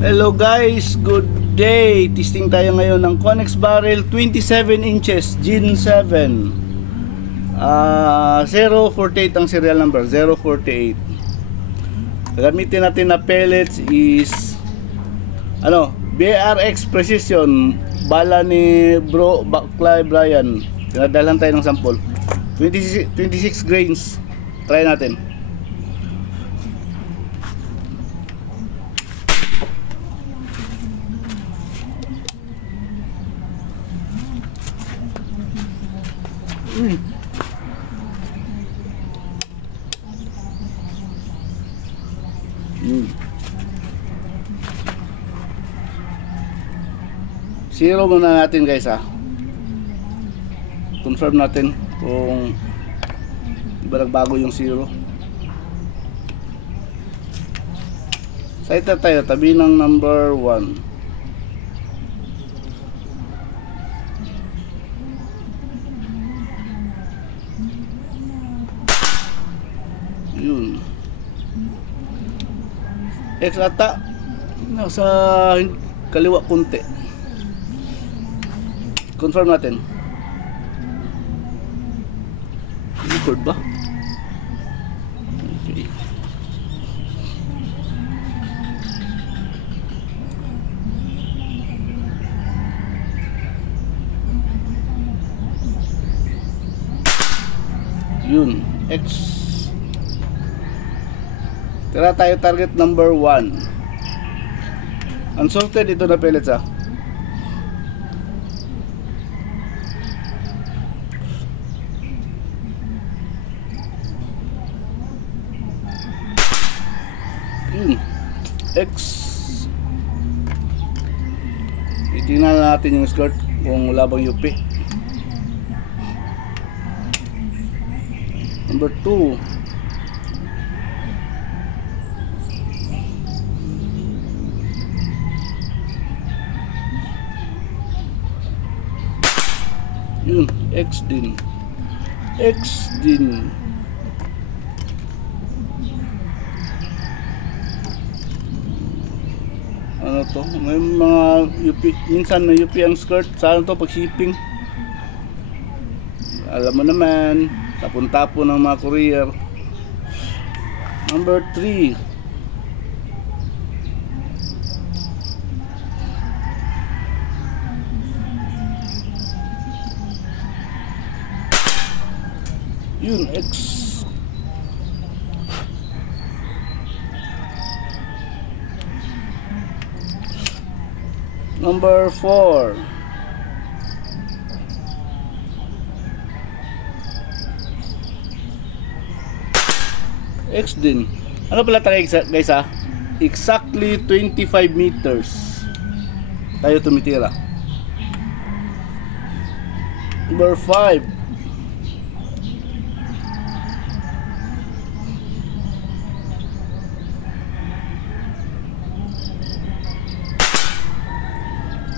Hello guys, good day. Testing tayo ngayon ng Connex barrel 27 inches Gen 7. 048 ang serial number, 048. Gagamitin natin na pellets is BRX Precision, bala ni Bro Baklay Brian. Pinadalhan tayo ng sample. 26 grains. Try natin. Zero muna natin guys confirm natin kung di ba nagbago yung zero. Sighted tayo, tabi ng number 1. Yun. X ata nasa kaliwa kunti. Confirm natin. Record ba? Okay. Yun, X. Tira tayo target number 1. Unsorted ito na pellets Yun, X. Itingnan natin yung skirt kung wala bang UP. Number 2. Yun, X din. X din. Ano to? May mga UP. Minsan may UP ang skirt. Saan to pag shipping? Alam mo naman. Tapon-tapon ng mga courier. Number 3. Yun, X. Number 4. X din. Ano pala tayo guys Exactly 25 meters tayo tumitira. Number 5.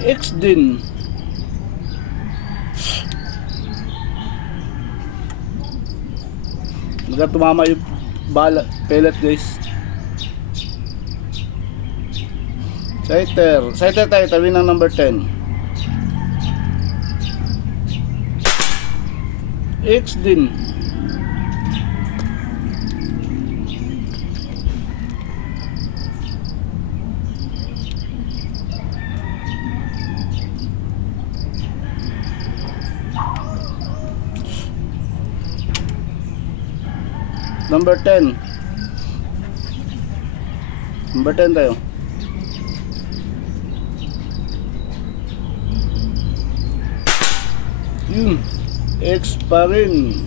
X din. Tumama yung bala, pellet guys. Sighter tayo, tabi ng number 10. X din. Number 10. Number 10 tayo. Yun, X pa rin.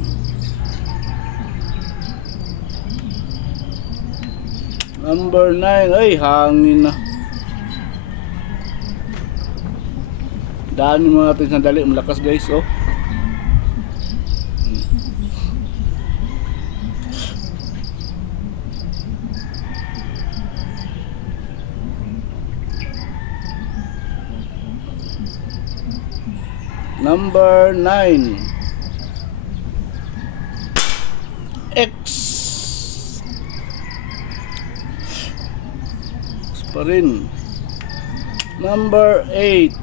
Number 9. Ay, hangin na. Daanin mo natin sandali. Malakas guys, Number 9. X. pa rin. Number 8.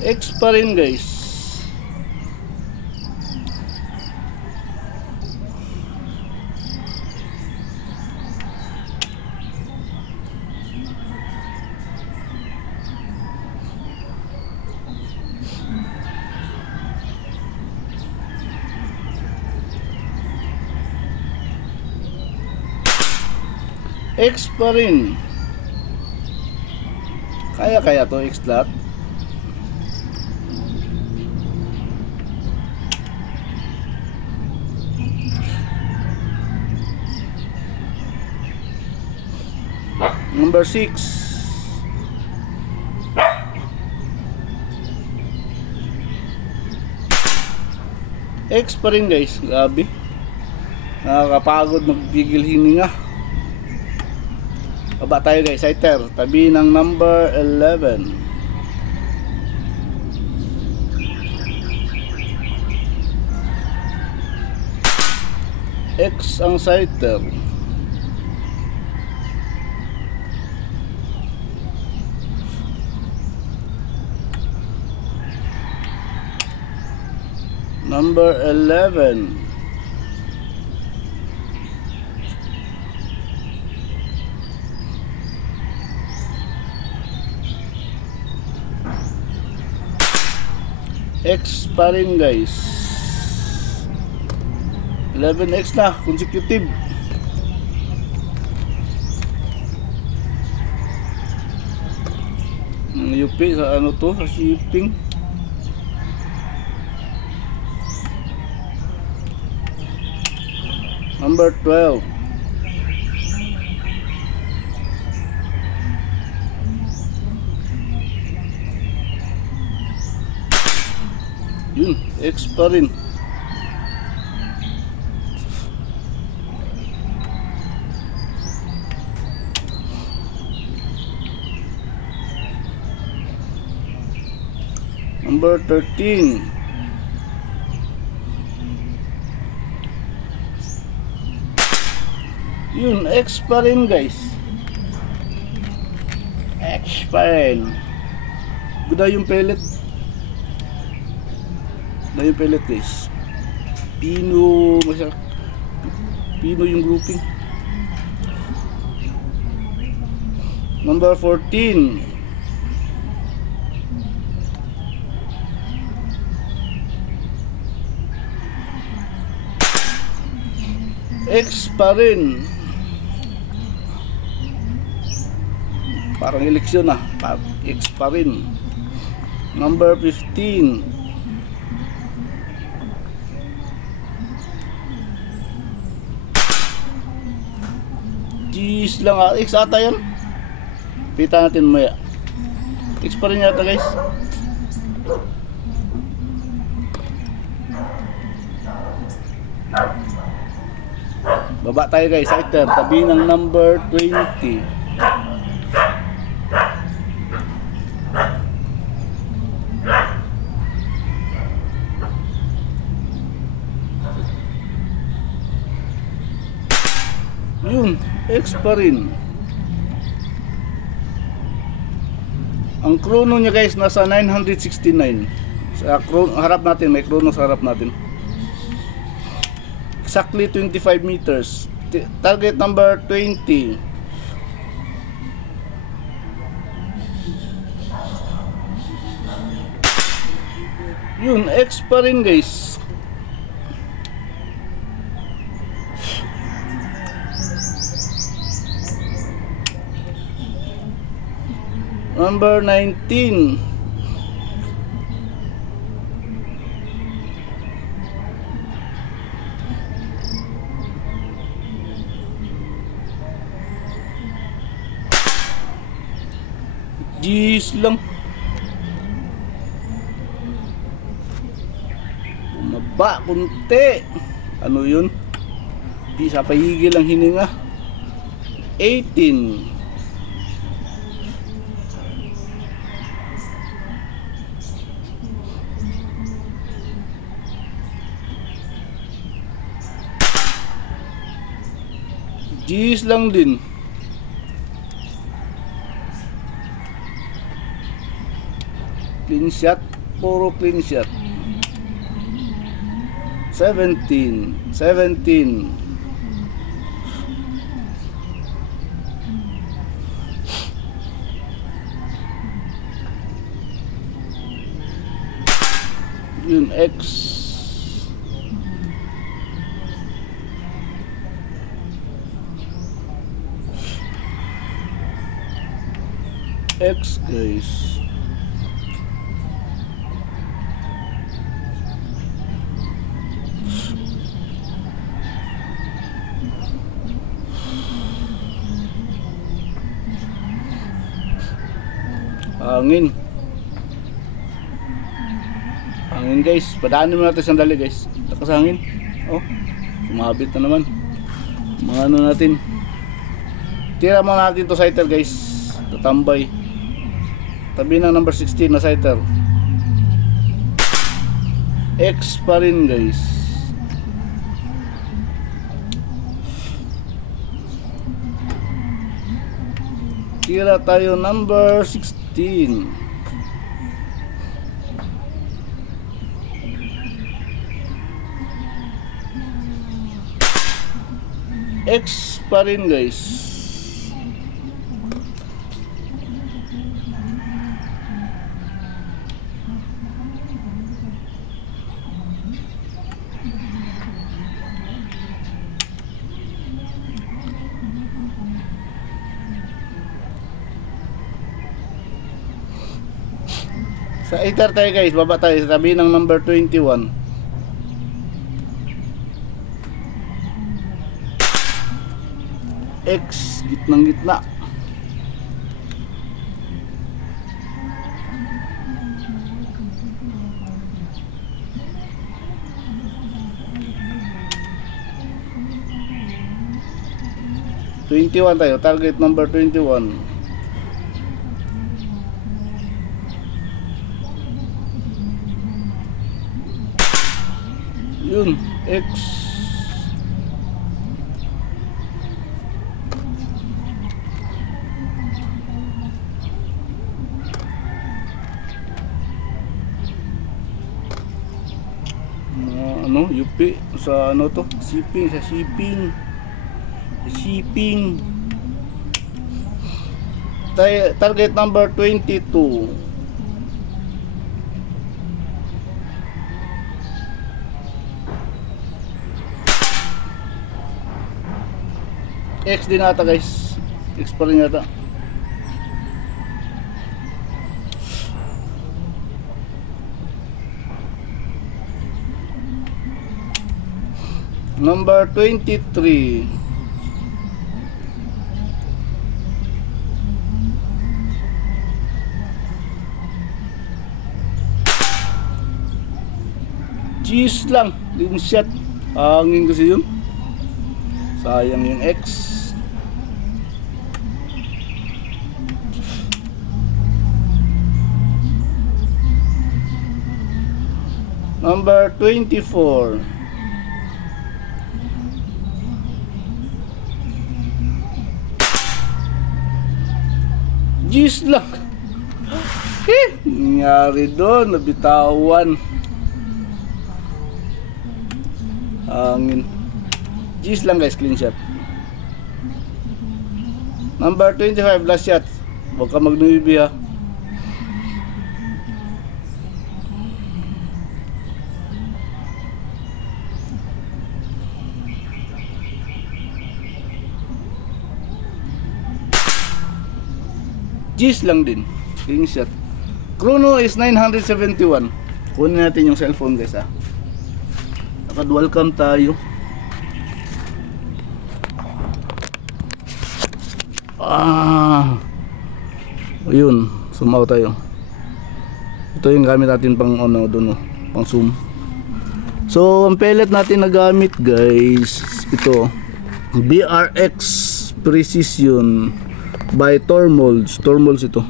X pa rin guys. X pa rin. Kaya to X lot. Number 6. X pa rin guys. Grabe. Nakakapagod magpigil hininga. Baba tayo guys. Iter. Tabi ng number 11. X ang sighter. Number 11. X pa rin guys. 11X na consecutive. UP sa ano to, sa shipping. Number 12. Yun, X pa rin. Number 13. Yun, X pa rin guys. X pa rin. Ganda yung pellet. Ganda yung pellet guys. Pino, Pino yung grouping. Number 14. X pa rin. Parang eleksyon na. X pa rin. Number 15. Jeez lang. X ata yan. Pita natin maya. X pa rin yata guys. Baba tayo guys. Iter. Tabi ng number 20. Yun, X pa rin. Ang chrono niya guys nasa 969. Sa harap natin, may chrono sa harap natin. Exactly 25 meters. Target number 20. Yun, X pa rin guys. Number 19. Jeez lang. Bumaba kunti. Ano yun? Di sa pahigil ang hininga. 18. G's lang din. Clean shot, puro clean shot. 17. Yun, X. X, guys. Hangin. Hangin, guys. Padaanin mo natin sandali, guys. Takas hangin. Oh, sumabit na naman. Mga ano natin. Tira mo natin to sighter, guys. Tatambay. Tabi ng number 16 na sighter. X pa rin, guys. Tira tayo number 16. X pa rin, guys. Sa iter tayo, guys, baba tayo sa tabi ng number 21. X, gitnang gitna. Tayo, target number 21. Yun, X. Ano, UP sa ano to? Shipping. Target number 22. X din ata, guys. X pa rin yata. Number 23. Cheese lang, clean shot. Hangin kasi yun. Sayang yung X. Number 24. G's lang. Nangyari doon, nabitawan. Hangin. G's lang, guys, clean shot. Number 25, last shot. Huwag ka magnuibi, ha. G's lang din. Clean shot. Chrono is 971. Kunin natin yung cellphone, guys, ha. Naka-dual cam tayo. Ayun, zoom out tayo. Ito yung gamit natin pang ano doon, pang zoom. So, ang pellet natin na gamit, guys, ito BRX Precision by Tormolds ito.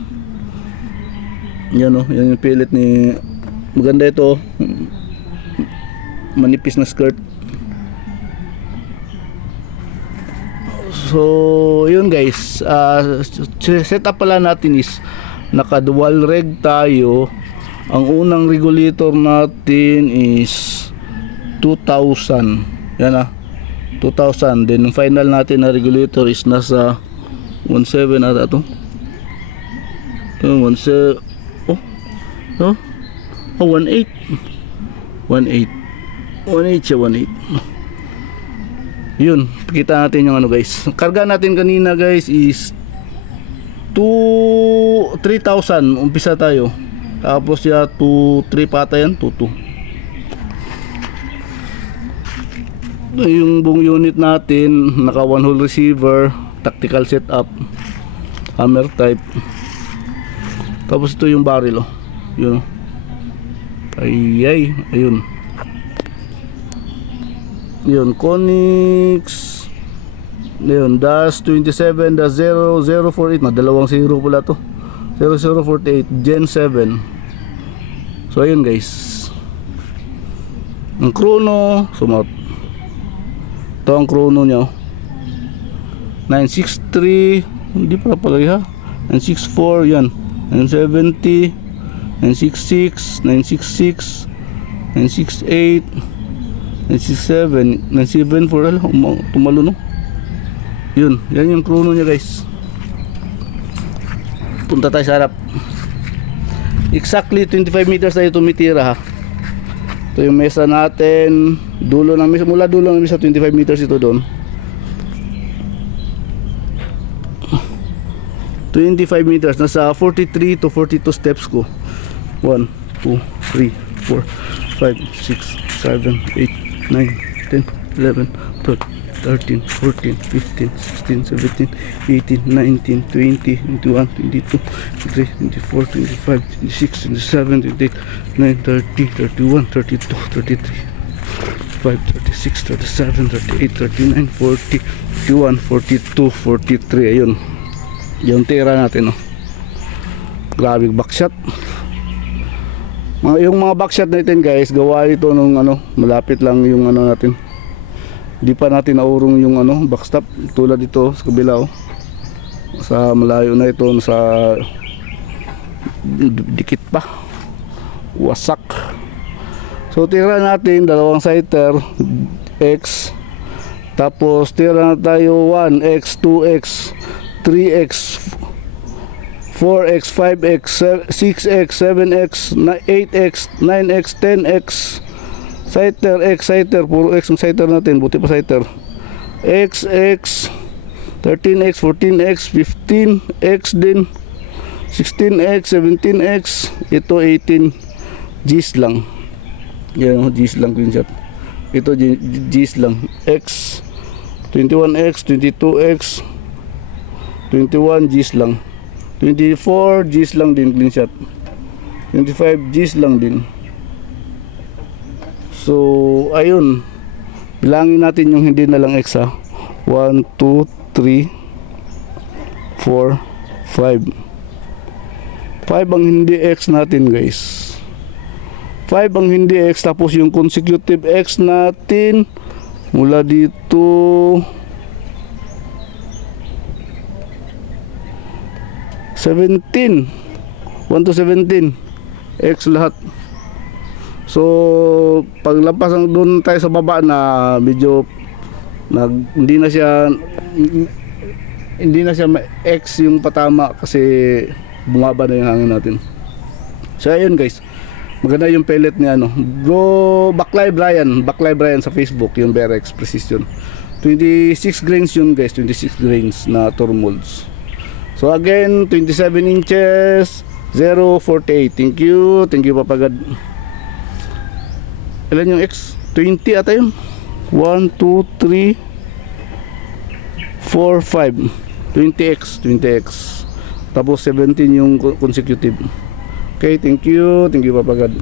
Yan yan yung pellet ni, maganda ito, manipis na skirt. So, yun guys. Setup pala natin is naka-dual reg tayo. Ang unang regulator natin is 2,000. Yan 2,000. Then, yung final natin na regulator is nasa 1.7 ata ito. 1.7. Oh, 1.8. 1.8 siya, 1.8. Yun, pakita natin yung ano guys. Karga natin kanina guys is 3,000. Umpisa tayo. Tapos ya 2.3 pata yan, 2.2. Yung buong unit natin, naka one hole receiver, tactical setup, hammer type. Tapos ito yung barrel Yun ayun. Yun, Konix. Yun, dash 27 dash 0048 na dalawang 0 pala to. 0048 Gen 7. So ayun guys. Ang chrono sumot. Ito ang chrono niya 963. Hindi pala 964 yan. 970 966 966 968 967 974 tumalo no. Yun, yan yung chrono niya guys. Punta tayo sa harap. Exactly 25 meters tayo tumitira ha. Ito yung mesa natin. Dulo ng mesa, mula dulo ng mesa 25 meters ito doon. 25 meters, nasa 43 to 42 steps ko. 1, 2, 3, 4, 5, 6, 7, 8 9, 10, 11, 12, 13, 14, 15, 16, 17, 18, 19, 20, 21, 22, 23, 24, 25, 26, 27, 28, 9, 30, 31, 32, 33, 5, 36, 37, 38, 39, 40, 41, 42, 43. Ayun. Yung tira natin Grabe backshot. Yung mga backshot natin guys, gawa ito nung malapit lang yung natin. Di pa natin naurong yung backstop tulad dito sa kabila sa malayo na ito, sa dikit pa, wasak. So tira natin dalawang sighter X, tapos tira na tayo 1X, 2X, 3X, 4X, 5X, 6X, 7X, 8X, 9X, 10X, sighter X, sighter, puro X ang sighter natin, buti pa sighter. X, 13X, 14X, 15X din, 16X, 17X, ito 18 G's lang. Yan G's lang screenshot. Ito G's lang. X, 21X, 22X, 21 G's lang. 24 G's lang din screenshot. 25 G's lang din. So ayun, bilangin natin yung hindi na lang X 1, 2, 3, 4, 5. 5 ang hindi X natin guys. 5 ang hindi X, tapos yung consecutive X natin mula dito $17, 1 to 17 X lahat. So paglampas ang doon tayo sa baba na medyo hindi na siya X yung patama kasi bumaba na yung hangin natin. So ayun guys, maganda yung pellet ni bro Baklay Brian sa Facebook, yung Berex Precision 26 grains yun guys, 26 grains na tormolds. So again, 27 inches, 0.48. Thank you Papagad. Ilan yung X? 20 ata yun. 1, 2, 3, 4, 5. 20X. Tapos 17 yung consecutive. Okay, thank you Papagad.